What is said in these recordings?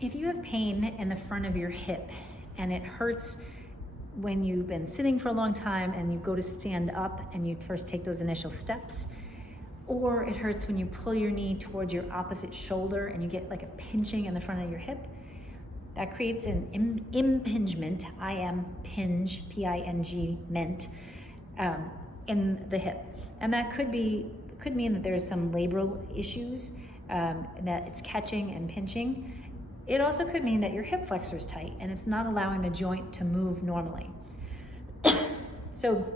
If you have pain in the front of your hip and it hurts when you've been sitting for a long time and you go to stand up and you first take those initial steps, or it hurts when you pull your knee towards your opposite shoulder and you get like a pinching in the front of your hip, that creates an impingement, I-M-pinge, P-I-N-G-ment, in the hip. And that could mean that there's some labral issues, that it's catching and pinching. It also could mean that your hip flexor is tight and it's not allowing the joint to move normally. So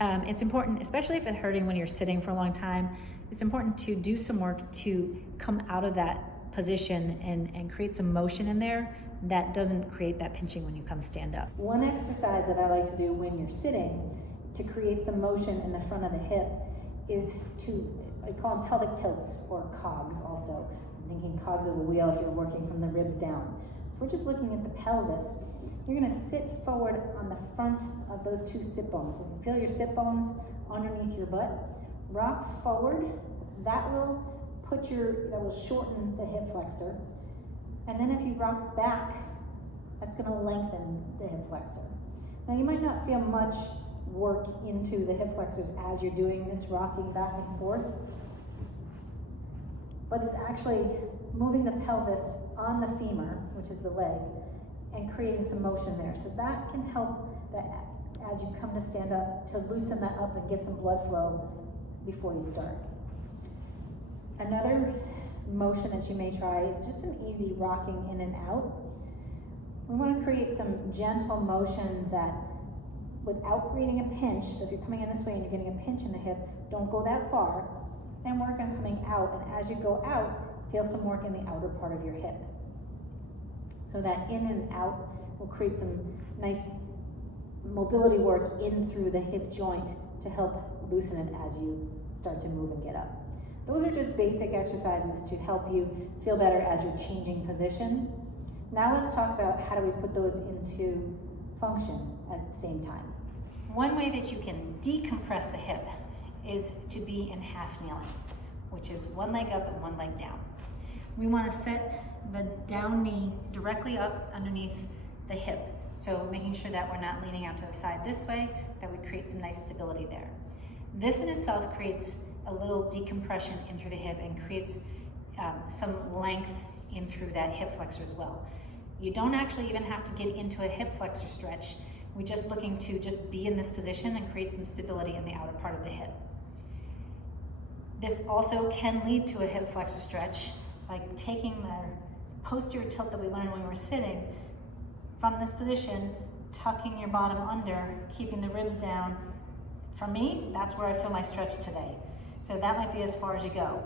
it's important, especially if it's hurting when you're sitting for a long time, it's important to do some work to come out of that position and create some motion in there that doesn't create that pinching when you come stand up. One exercise that I like to do when you're sitting to create some motion in the front of the hip is I call them pelvic tilts, or cogs also. I'm thinking cogs of the wheel if you're working from the ribs down. If we're just looking at the pelvis, you're gonna sit forward on the front of those two sit bones. You can feel your sit bones underneath your butt. Rock forward, that will shorten the hip flexor. And then if you rock back, that's gonna lengthen the hip flexor. Now you might not feel much work into the hip flexors as you're doing this rocking back and forth, but it's actually moving the pelvis on the femur, which is the leg, and creating some motion there. So that can help that as you come to stand up, to loosen that up and get some blood flow before you start. Another motion that you may try is just an easy rocking in and out. We want to create some gentle motion that without creating a pinch. So if you're coming in this way and you're getting a pinch in the hip, don't go that far, and work on coming out. And as you go out, feel some work in the outer part of your hip. So that in and out will create some nice mobility work in through the hip joint to help loosen it as you start to move and get up. Those are just basic exercises to help you feel better as you're changing position. Now let's talk about how do we put those into function at the same time. One way that you can decompress the hip is to be in half kneeling, which is one leg up and one leg down. We want to set the down knee directly up underneath the hip. So making sure that we're not leaning out to the side this way, that we create some nice stability there. This in itself creates a little decompression in through the hip and creates some length in through that hip flexor as well. You don't actually even have to get into a hip flexor stretch. We're just looking to just be in this position and create some stability in the outer part of the hip. This also can lead to a hip flexor stretch by taking the posterior tilt that we learned when we were sitting from this position, tucking your bottom under, keeping the ribs down. For me, that's where I feel my stretch today. So that might be as far as you go.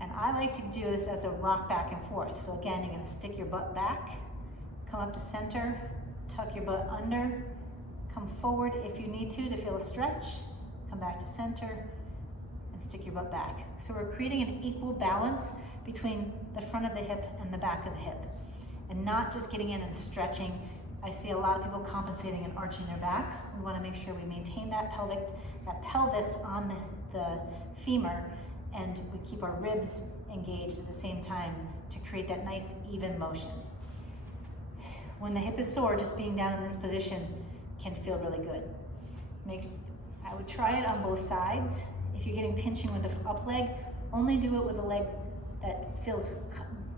And I like to do this as a rock back and forth. So again, you're gonna stick your butt back, come up to center, tuck your butt under, come forward if you need to feel a stretch, come back to center, and stick your butt back. So we're creating an equal balance between the front of the hip and the back of the hip, and not just getting in and stretching. I see a lot of people compensating and arching their back. We want to make sure we maintain that pelvis on the femur, and we keep our ribs engaged at the same time to create that nice even motion. When the hip is sore, just being down in this position can feel really good. I would try it on both sides. If you're getting pinching with the up leg, only do it with the leg that feels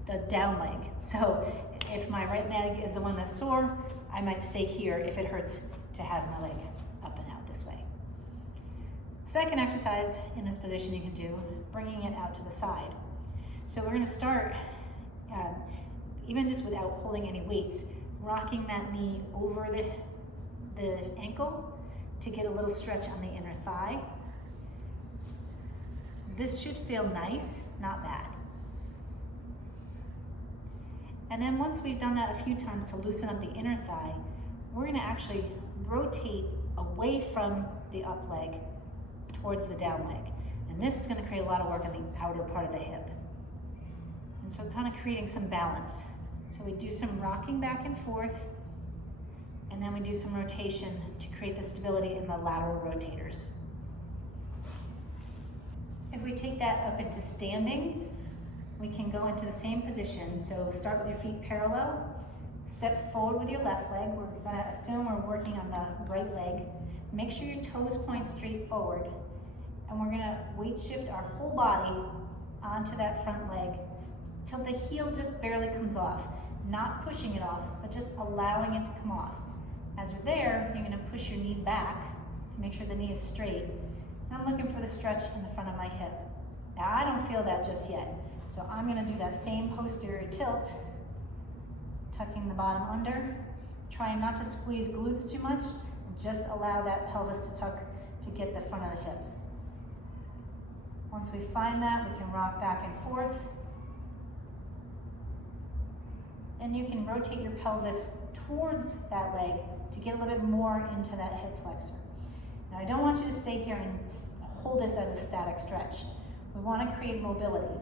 the down leg. So if my right leg is the one that's sore, I might stay here if it hurts to have my leg up and out this way. Second exercise in this position you can do, bringing it out to the side. So we're going to start, even just without holding any weights, rocking that knee over the ankle to get a little stretch on the inner thigh. This should feel nice, not bad. And then once we've done that a few times to loosen up the inner thigh, we're going to actually rotate away from the up leg towards the down leg. And this is going to create a lot of work on the outer part of the hip. And so kind of creating some balance. So we do some rocking back and forth, and then we do some rotation to create the stability in the lateral rotators. If we take that up into standing, we can go into the same position. So start with your feet parallel, step forward with your left leg. We're gonna assume we're working on the right leg. Make sure your toes point straight forward. And we're gonna weight shift our whole body onto that front leg till the heel just barely comes off. Not pushing it off, but just allowing it to come off. As you're there, you're gonna push your knee back to make sure the knee is straight. And I'm looking for the stretch in the front of my hip. Now I don't feel that just yet. So I'm gonna do that same posterior tilt, tucking the bottom under, trying not to squeeze glutes too much, just allow that pelvis to tuck to get the front of the hip. Once we find that, we can rock back and forth. And you can rotate your pelvis towards that leg to get a little bit more into that hip flexor. Now I don't want you to stay here and hold this as a static stretch. We want to create mobility.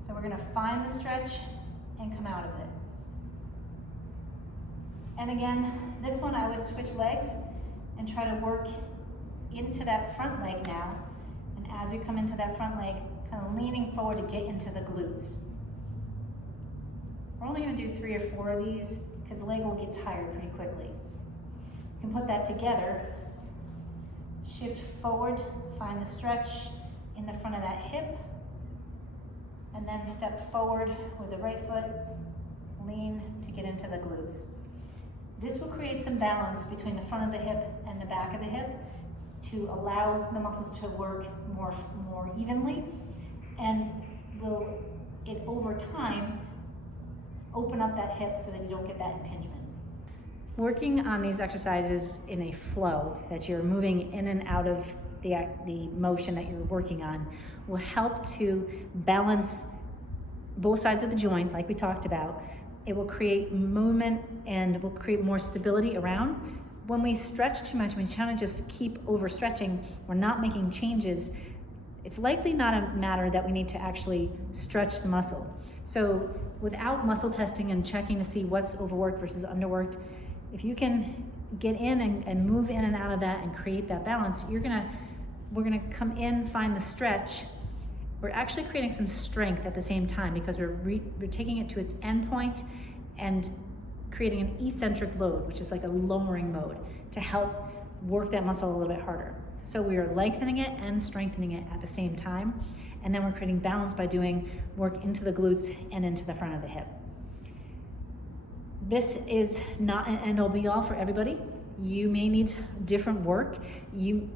So we're going to find the stretch and come out of it. And again, this one I would switch legs and try to work into that front leg now. And as we come into that front leg, kind of leaning forward to get into the glutes. We're only going to do 3 or 4 of these because the leg will get tired pretty quickly. You can put that together, shift forward, find the stretch in the front of that hip, and then step forward with the right foot, lean to get into the glutes. This will create some balance between the front of the hip and the back of the hip to allow the muscles to work more evenly, and will, over time, open up that hip so that you don't get that impingement. Working on these exercises in a flow, that you're moving in and out of the motion that you're working on, will help to balance both sides of the joint, like we talked about. It will create movement and will create more stability around. When we stretch too much, when we try to just keep overstretching, we're not making changes, it's likely not a matter that we need to actually stretch the muscle. So without muscle testing and checking to see what's overworked versus underworked, if you can get in and move in and out of that and create that balance, we're gonna come in, find the stretch. We're actually creating some strength at the same time because we're taking it to its end point and creating an eccentric load, which is like a lowering mode to help work that muscle a little bit harder. So we are lengthening it and strengthening it at the same time. And then we're creating balance by doing work into the glutes and into the front of the hip. This is not an end-all be-all for everybody. You may need different work.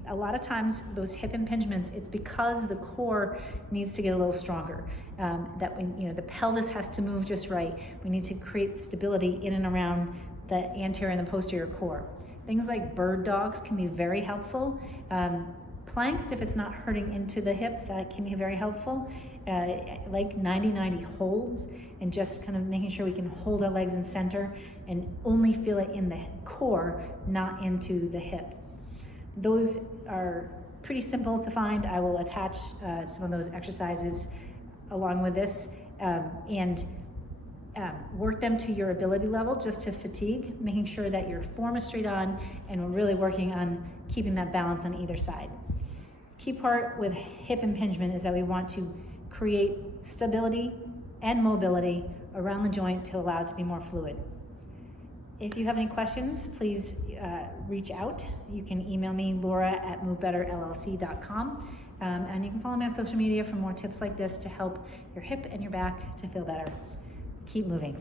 A lot of times those hip impingements, it's because the core needs to get a little stronger. The pelvis has to move just right. We need to create stability in and around the anterior and the posterior core. Things like bird dogs can be very helpful. Planks, if it's not hurting into the hip, that can be very helpful. Like 90-90 holds, and just kind of making sure we can hold our legs in center and only feel it in the core, not into the hip. Those are pretty simple to find. I will attach some of those exercises along with this and work them to your ability level, just to fatigue, making sure that your form is straight on, and we're really working on keeping that balance on either side. Key part with hip impingement is that we want to create stability and mobility around the joint to allow it to be more fluid. If you have any questions, please reach out. You can email me, laura@movebetterllc.com, and you can follow me on social media for more tips like this to help your hip and your back to feel better. Keep moving.